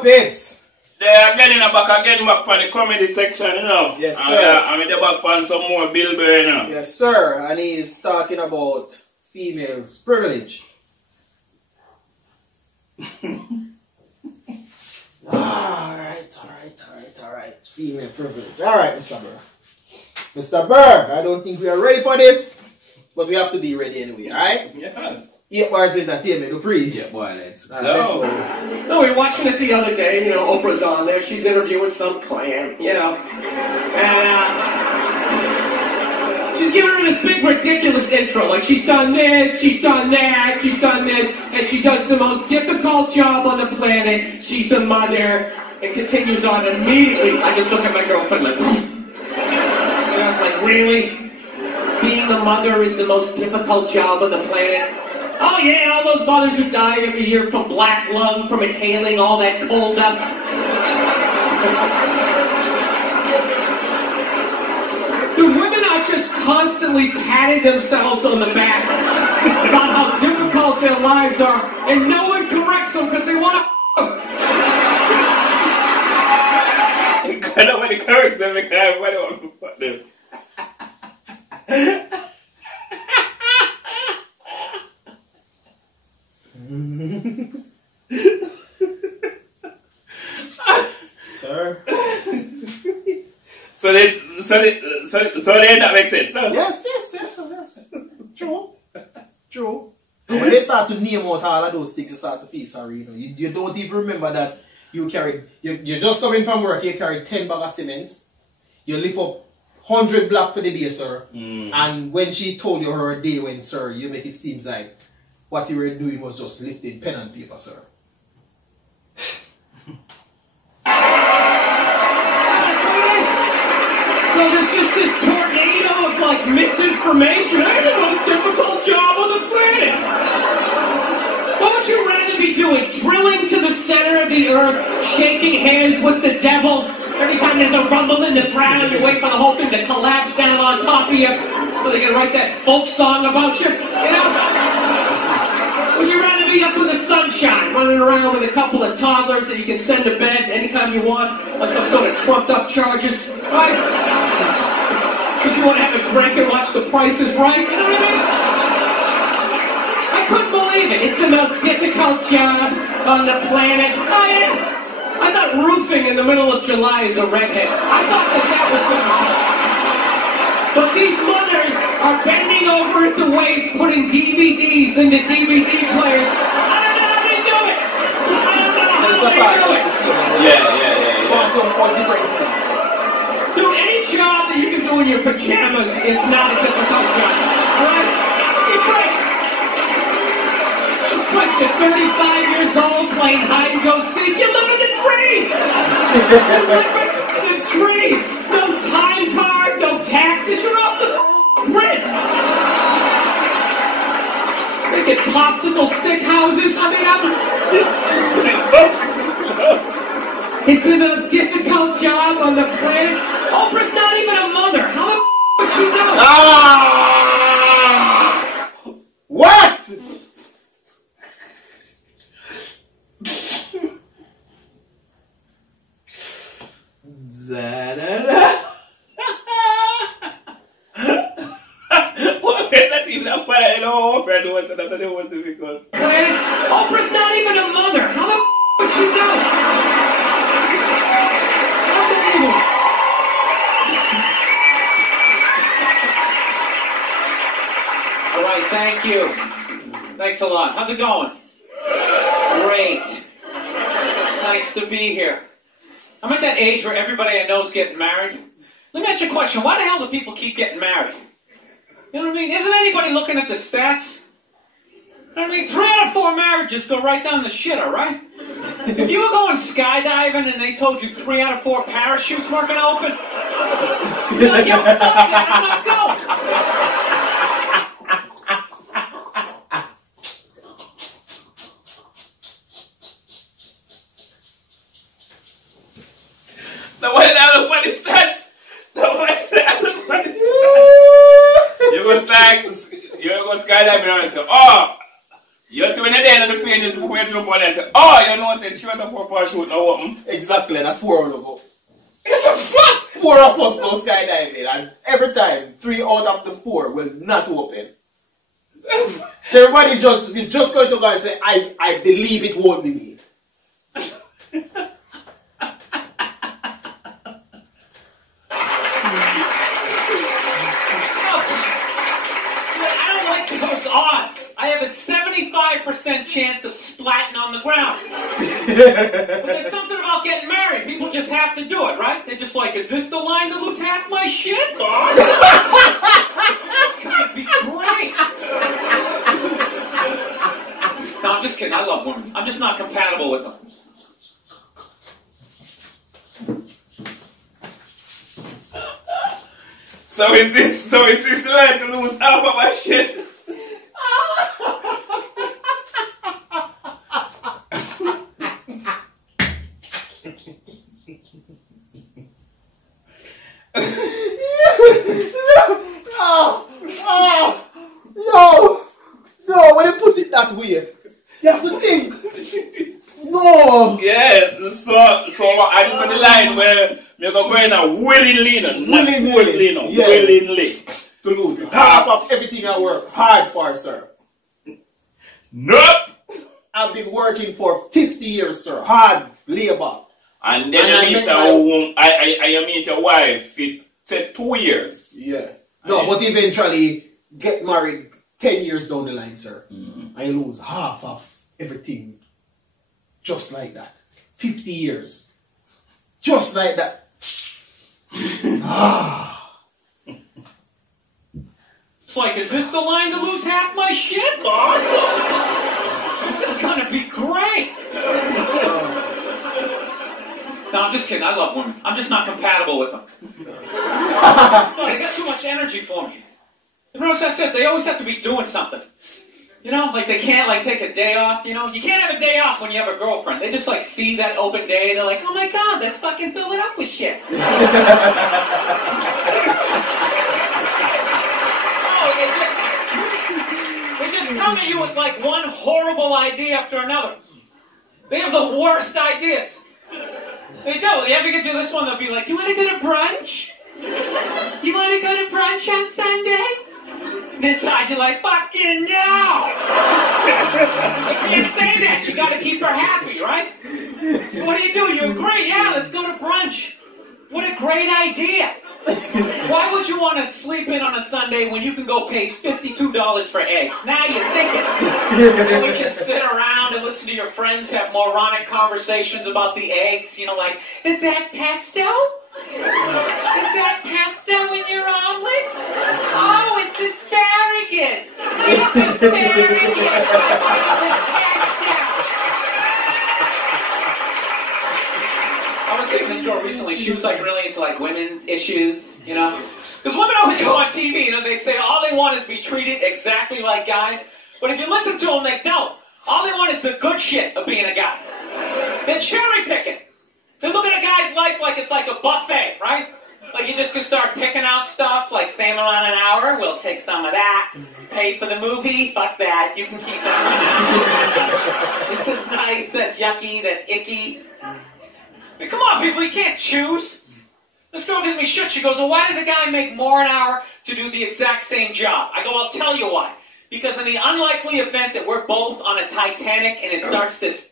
up, babes? They're getting back on the comedy section, you know. Yes, sir. I'm back on some more Bill Burr, you know. Yes, sir. And he's talking about females' privilege. Alright. Female privilege. Alright, Mr. Burr. Mr. Burr, I don't think we are ready for this, but we have to be ready anyway, alright? Yeah. 8 bars entertainment, Dupree. Yeah, boy, let's go. Let's go. No, we were watching it the other day, you know, Oprah's on there, she's interviewing some clam, you know. And she's giving her this big ridiculous intro, like she's done this, she's done that, she's done this, and she does the most difficult job on the planet, she's the mother, and continues on immediately. I just look at my girlfriend like, like really? Being a mother is the most difficult job on the planet? Oh yeah, all those mothers who die every year from black lung, from inhaling all that coal dust. The women are just constantly patting themselves on the back about how difficult their lives are, and no one corrects them because they want to Nobody corrects them because everybody wants to fuck them. Sir. So that makes sense, no? Yes. True. But when they start to name out all of those things, you start to feel sorry, you know. You don't even remember that you're just coming from work, you carried 10 bags of cement, you lift up 100 blocks for the day, sir. And when she told you her day went, sir, you make it seem like what you were doing was just lifting pen and paper, sir. So there's just this tornado of like misinformation. I have the most difficult job on the planet. What would you rather be doing? Drilling to the center of the earth, shaking hands with the devil. Every time there's a rumble in the ground, you wait for the whole thing to collapse down on top of you so they can write that folk song about you. You know? Would you rather be up in the sunshine, running around with a couple of toddlers that you can send to bed anytime you want on some sort of trumped up charges, right? Because you want to have a drink and watch The Price is Right, you know what I mean? I couldn't believe it. It's the most difficult job on the planet. Oh yeah. I thought roofing in the middle of July is a redhead. I thought that was going to happen. But these mothers are bending over at the waist, putting DVDs into DVD players. I don't know how they do it. I don't know how they do it. Yeah. Some different things. Dude, any job that you can do in your pajamas is not a difficult job. Right? It's right. It's like you're 35 years old playing hide and go seek. You live in a dream. You live in a dream. No time card, no taxes. You're off the grid. They get popsicle stick houses. I mean, it's the most difficult job on the planet. Oprah's not even a mother. How the would she know? What? Oprah's not even a mother. How the would she know? All right, thank you. Thanks a lot. How's it going? Great. It's nice to be here. I'm at that age where everybody I know is getting married. Let me ask you a question. Why the hell do people keep getting married? You know what I mean? Isn't anybody looking at the stats? I mean, 3 out of 4 marriages go right down the shitter, right? If you were going skydiving and they told you 3 out of 4 parachutes weren't going to open, you're like, yo, fuck that, I'm not going. Nobody down the funny stats. You go skydiving and say, oh, You see when you're there in the plane, you see before you jump on and say, oh, you know, say, shoot the 4 parachute now open. Exactly, and 4 on the go. It's a fuck! 4 of us go skydiving, and every time, 3 out of the 4 will not open. So everybody's just going to go and say, I believe it won't be me. Those odds. I have a 75% chance of splatting on the ground. But there's something about getting married. People just have to do it, right? They're just like, is this the line that lose half my shit, boss? This could be great. No, I'm just kidding. I love women. I'm just not compatible with them. So is this the line to lose half of my shit? No, when you put it that way, you have to think. No. Yeah, so I just on the line where you're going to willingly, not forcefully, no, yeah. willingly. To lose half of everything I work hard for, sir. Nope. I've been working for 50 years, sir. Hard labor. And then you meet your wife, it said 2 years. Yeah. No, but eventually get married 10 years down the line, sir. I lose half of everything. Just like that. 50 years. Just like that. It's like, is this the line to lose half my shit, boss? This is gonna be great. No, I'm just kidding. I love women. I'm just not compatible with them. No, they got too much energy for me. You notice I said they always have to be doing something. You know, like they can't like take a day off, you know? You can't have a day off when you have a girlfriend. They just like see that open day, they're like, oh my god, let's fucking fill it up with shit. Oh, they just come at you with like one horrible idea after another. They have the worst ideas. They do. They ever get to this one, they'll be like, you want to go to brunch? You want to go to brunch on Sunday? And inside you're like, fucking no! You can't say that. You gotta keep her happy, right? So what do? You agree? Yeah, let's go to brunch. What a great idea. Why would you want to sleep in on a Sunday when you can go pay $52 for eggs? Now you're thinking. We can sit around and listen to your friends have moronic conversations about the eggs. You know, like, is that pesto? Is that pesto in your omelet? Oh, it's asparagus. It's asparagus. I was thinking this girl recently, she was like really into like women's issues, you know? Because women always go on TV, you know, they say all they want is to be treated exactly like guys. But if you listen to them, they don't. All they want is the good shit of being a guy. They're cherry picking. They're looking at a guy's life like it's like a buffet, right? Like you just can start picking out stuff, like staying around an hour, we'll take some of that. Pay for the movie, fuck that, you can keep that. This is nice, that's yucky, that's icky. I mean, come on, people, you can't choose. This girl gives me shit. She goes, well, why does a guy make more an hour to do the exact same job? I go, I'll tell you why. Because in the unlikely event that we're both on a Titanic and it starts this...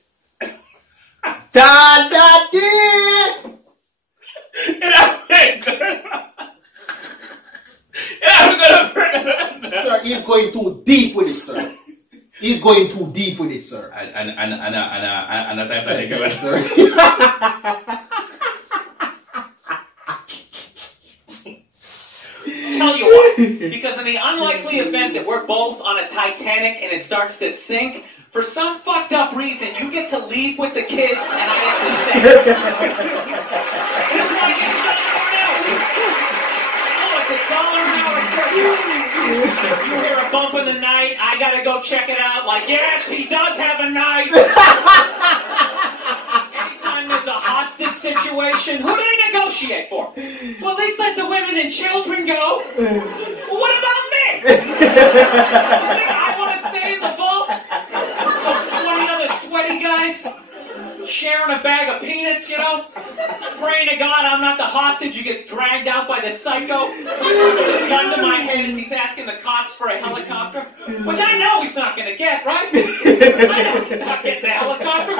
Da da dee! Sir, he's going too deep with it, sir. He's going too deep with it, sir. And a Titanic, sir. Tell you why. Because in the unlikely event that we're both on a Titanic and it starts to sink, for some fucked up reason, you get to leave with the kids and I have to stay. It's like $1 an hour. Oh, it's $1 an hour. You hear a bump in the night, I gotta go check it out. Like, yes, he does have a knife. Anytime there's a hostage situation, who do they negotiate for? Well, at least let the women and children go. Well, what about me? You think I want to stay in the vault? sharing a bag of peanuts, you know? Praying to God I'm not the hostage who gets dragged out by the psycho. With a gun to my head as he's asking the cops for a helicopter. Which I know he's not going to get, right? I know he's not getting the helicopter.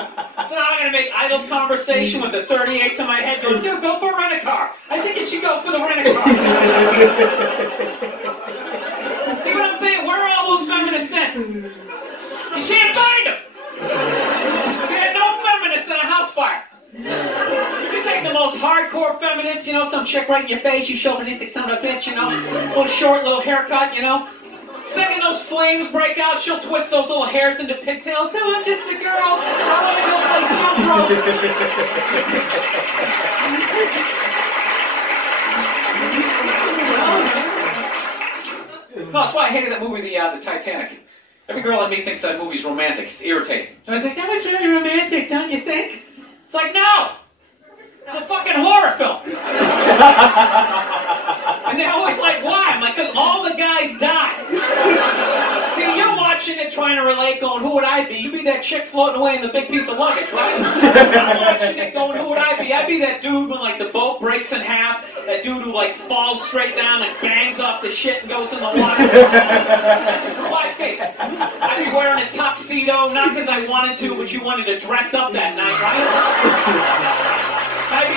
So now I'm going to make idle conversation with the 38 to my head going, dude, go for a rent-a-car. I think you should go for the rent-a-car. See what I'm saying? Where are all those feminists then? You can't find them. We had no feminists in a house fire. You can take the most hardcore feminist, you know, some chick right in your face, you chauvinistic son of a bitch, you know, little short, little haircut, you know. Second those flames break out, she'll twist those little hairs into pigtails. No, I'm just a girl. I want to go play jump rope. That's why I hated that movie, the Titanic. Every girl I meet thinks that movie's romantic. It's irritating. So I think, that was really romantic, don't you think? It's like, no! It's a fucking horror film. And they're always like, why? I'm like, because all the guys die. See, you're watching it trying to relate, going, who would I be? You'd be that chick floating away in the big piece of luggage, right? I'm watching it going, who would I be? I'd be that dude when, like, the boat breaks in half. That dude who, like, falls straight down and bangs off the shit and goes in the water. That's who I'd be. I'd be wearing a tuxedo, not because I wanted to, but you wanted to dress up that night, right? I'd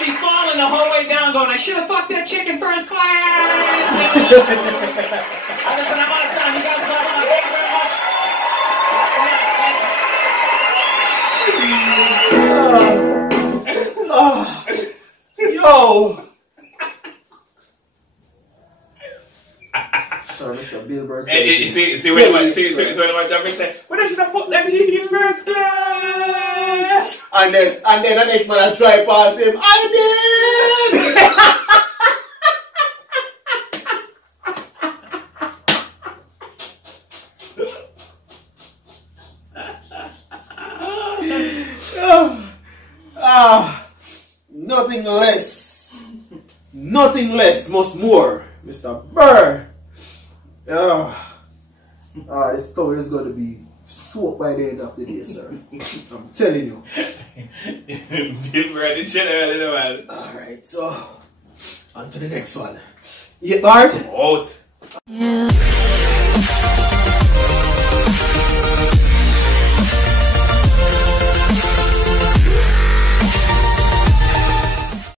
be falling the whole way down going, I should have fucked that chick in first class! Listen, I'm out of time. You guys love me. Thank you very much. Yo! Sorry, Mr. Bill Burr. See when my job say, when I should have put that chick in first class? And then the next man I drive past him. I did! Nothing less, much more, Mr. Burr. This tower is going to be soaked by the end of the day, sir. I'm telling you. Bill Burr, the general, man. Alright, so on to the next one. 8 bars? Out. Yeah.